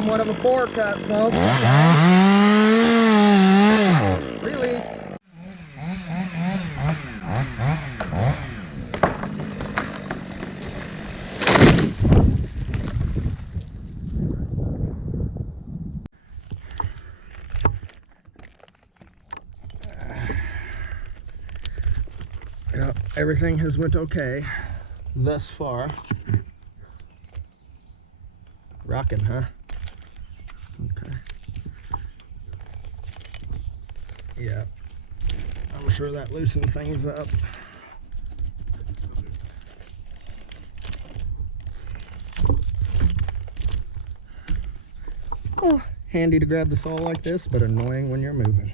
Somewhat of a bore cut, folks. Release. Yep, everything has went okay thus far. Rocking, huh? Okay. Yeah, I'm sure that loosened things up. Oh, handy to grab the saw like this, but annoying when you're moving.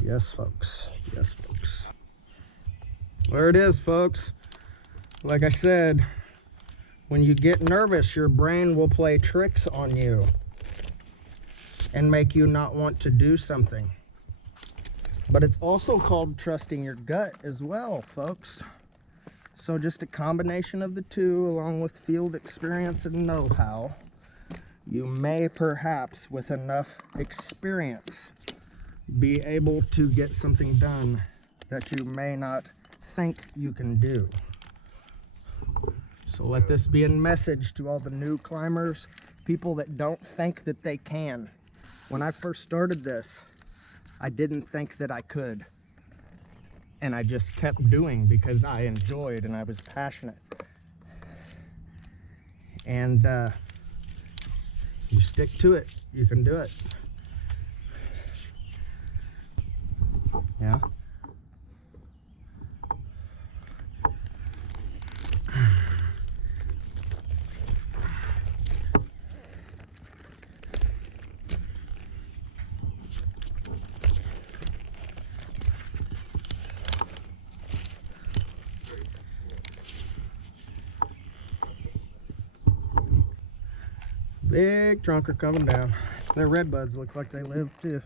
Yes, folks. Yes, folks. There it is, folks. Like I said, when you get nervous, your brain will play tricks on you and make you not want to do something. But it's also called trusting your gut as well, folks. So just a combination of the two, along with field experience and know-how, you may perhaps, with enough experience, be able to get something done that you may not think you can do. So let this be a message to all the new climbers, people that don't think that they can. When I first started this, I didn't think that I could. And I just kept doing because I enjoyed and I was passionate. And you stick to it, you can do it. Yeah. Big trunker coming down. Their red buds look like they live too.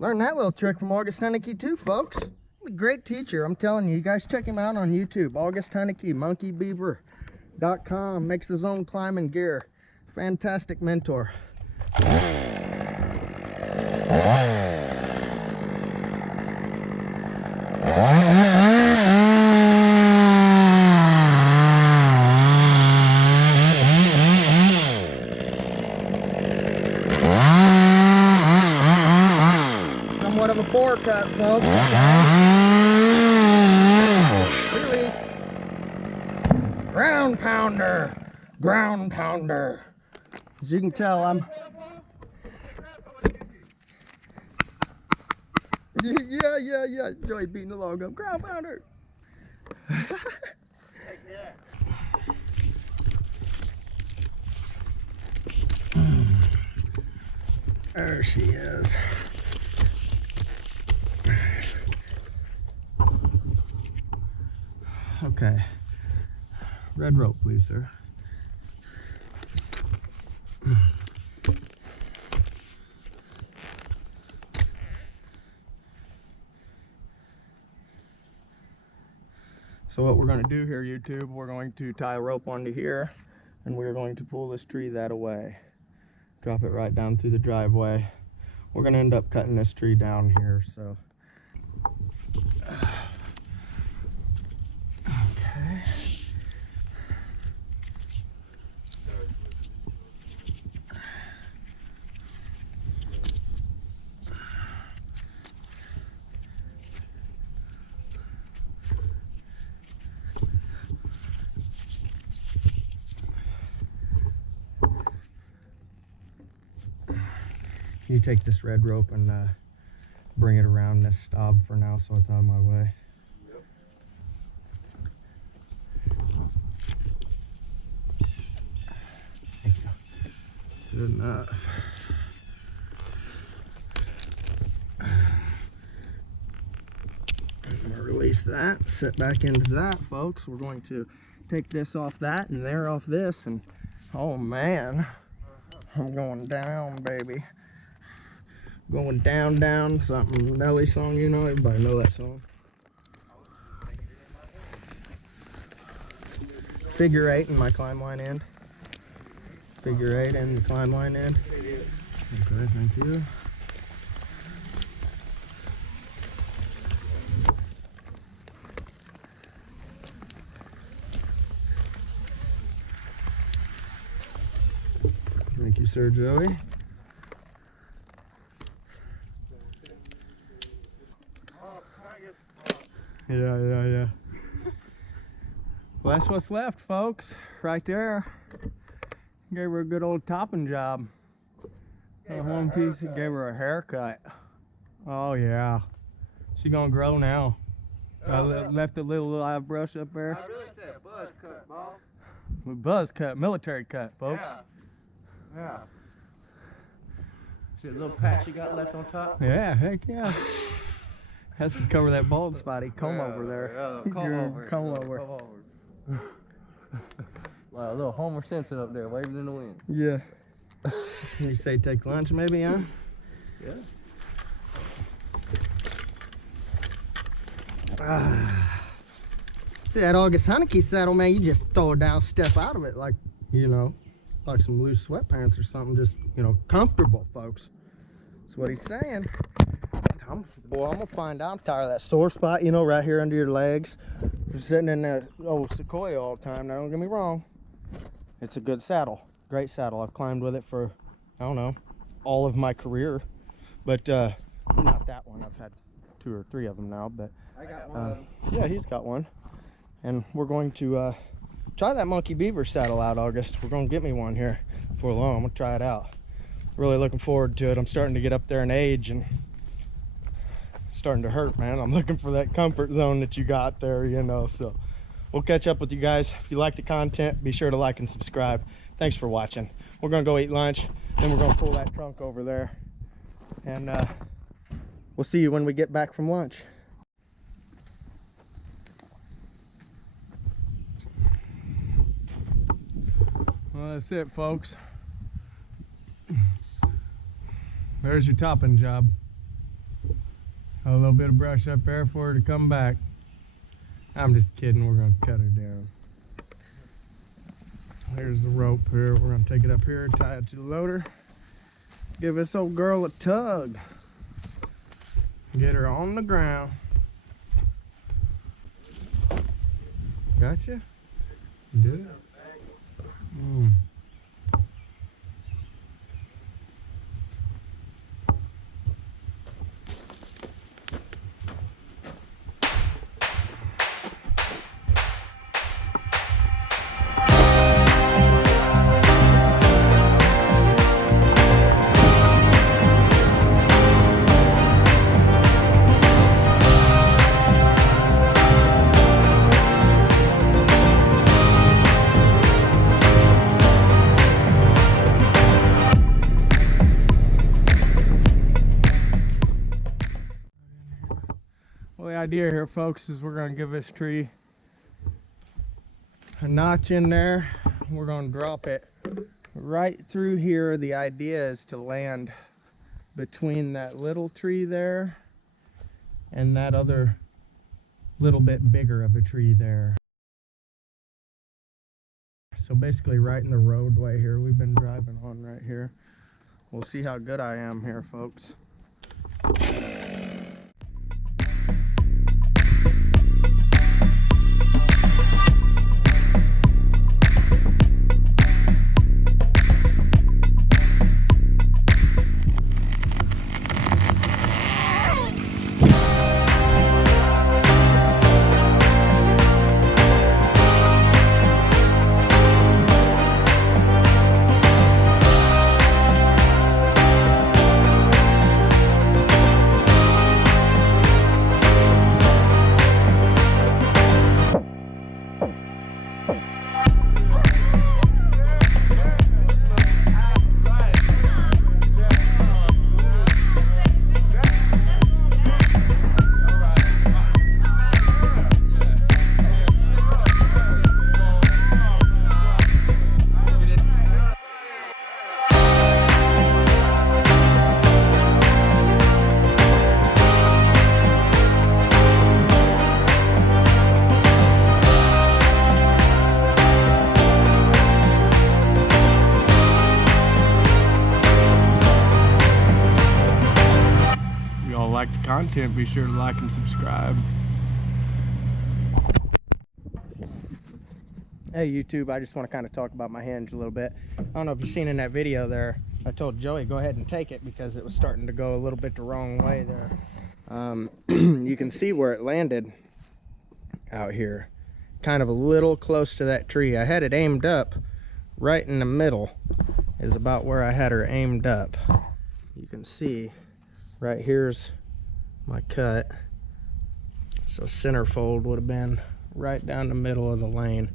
Learned that little trick from August Heineke too, folks. A great teacher, I'm telling you. You guys check him out on YouTube. August Heineke, monkeybeaver.com. Makes his own climbing gear. Fantastic mentor. Somewhat of a bore cut, folks. Release. Ground pounder. Ground pounder. As you can tell, I'm... Yeah. Enjoy beating the log up. Ground pounder. There she is. Okay. Red rope, please, sir. So what we're going to do here, YouTube, we're going to tie a rope onto here, and we're going to pull this tree that away. Drop it right down through the driveway. We're going to end up cutting this tree down here, so. Okay. You take this red rope and bring it around this stop for now so it's out of my way. Thank you. Good enough. I'm gonna release that, set back into that, folks. We're going to take this off that and there off this, and oh man, I'm going down, baby. Going down, down, something Nelly song, you know, everybody know that song. Figure 8 in my climb line end. Figure 8 in the climb line end. Okay, thank you. Thank you, Sir Joey. Yeah. Well, that's what's left, folks. Right there. Gave her a good old topping job. One piece, gave her a haircut. Oh yeah. She gonna grow now. I left a little live brush up there. I really said buzz cut, Bob. Buzz cut, military cut, folks. Yeah. See a little patch you got left on top? Yeah, heck yeah. Has to cover that bald spotty comb over there. Yeah, comb over. Like a little Homer Simpson up there waving in the wind. Yeah. You say take lunch maybe, huh? Yeah. See that August Haneke saddle, man, you just throw it down, step out of it like, you know, like some loose sweatpants or something, just, you know, comfortable, folks. That's what he's saying. I'm gonna find out. I'm tired of that sore spot, you know, right here under your legs. I'm sitting in that old Sequoia all the time. Now, don't get me wrong. It's a good saddle. Great saddle. I've climbed with it for, I don't know, all of my career. But not that one. I've had 2 or 3 of them now. But I got one. yeah, he's got one. And we're going to try that Monkey Beaver saddle out, August. We're going to get me one here before long. I'm going to try it out. Really looking forward to it. I'm starting to get up there in age and starting to hurt, man. I'm looking for that comfort zone that you got there, you know. So we'll catch up with you guys. If you like the content, be sure to like and subscribe. Thanks for watching. We're gonna go eat lunch, then we're gonna pull that trunk over there, and we'll see you when we get back from lunch. Well, that's it, folks. There's your topping job. A little bit of brush up there for her to come back. I'm just kidding, we're gonna cut her down. Here's the rope here. We're gonna take it up here, tie it to the loader. Give this old girl a tug. Get her on the ground. Gotcha? You did it? Idea here, folks, is we're going to give this tree a notch in there. We're going to drop it right through here. The idea is to land between that little tree there and that other little bit bigger of a tree there. So basically right in the roadway here we've been driving on right here. We'll see how good I am here, folks. content, be sure to like and subscribe. Hey YouTube, I just want to kind of talk about my hinge a little bit. I don't know if you've seen in that video there, I told Joey go ahead and take it because it was starting to go a little bit the wrong way there. You can see where it landed out here, kind of a little close to that tree. I had it aimed up right in the middle is about where I had her aimed up. You can see right here's my cut, so centerfold would have been right down the middle of the lane,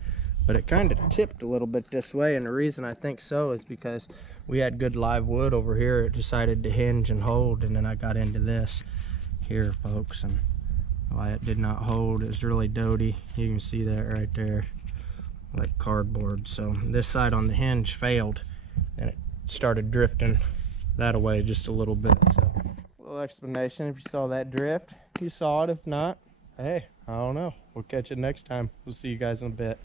but it kind of tipped a little bit this way, and the reason I think so is because we had good live wood over here. It decided to hinge and hold, and then I got into this here, folks, and why it did not hold. It was really doty. You can see that right there, like cardboard. So this side on the hinge failed, and it started drifting that away just a little bit. So a little explanation. If you saw that drift, you saw it. If not, hey, I don't know. We'll catch it next time. We'll see you guys in a bit.